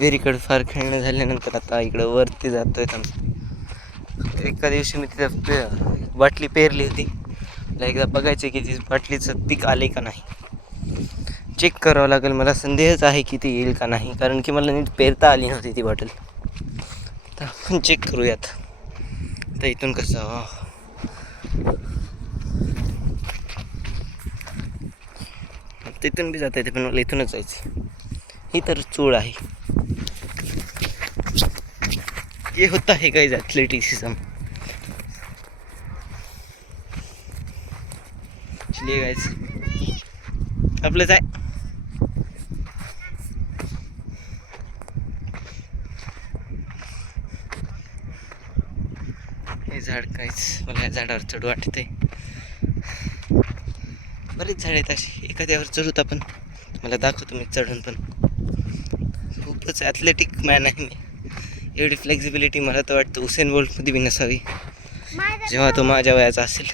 विहिरीकडे फार खेळणं झाल्यानंतर आता इकडं वरती जातोय आम्ही. एका दिवशी मी तिथं बाटली पेरली होती. मला एकदा बघायचं की ती बाटलीचं पीक आले का नाही, चेक करावं लागेल. मला संदेहच आहे की ती येईल का नाही, कारण की मला नीट पेरता आली नव्हती ती बॉटल. तर आपण चेक करूयात. तर इथून कसं तिथून बी जाता येते, पण मला इथूनच जायचं. ही तर चूळ आहे. ये होता है गाइस एथलेटिसिज्म. चलिए गाइस, आपलंच आहे. हे झाड काहीच, मला या झाडावर चढू वाटते. बरेच झाड आहेत असे, एखाद्यावर चढूत आपण. मला दाखवतो मी चढून. पण खूपच ॲथलेटिक मॅन आहे मी. एवढी फ्लेक्झिबिलिटी मला तर वाटतं उसेन बोल्टमध्ये बी नसावी, जेव्हा तो माझ्या वयाचा असेल.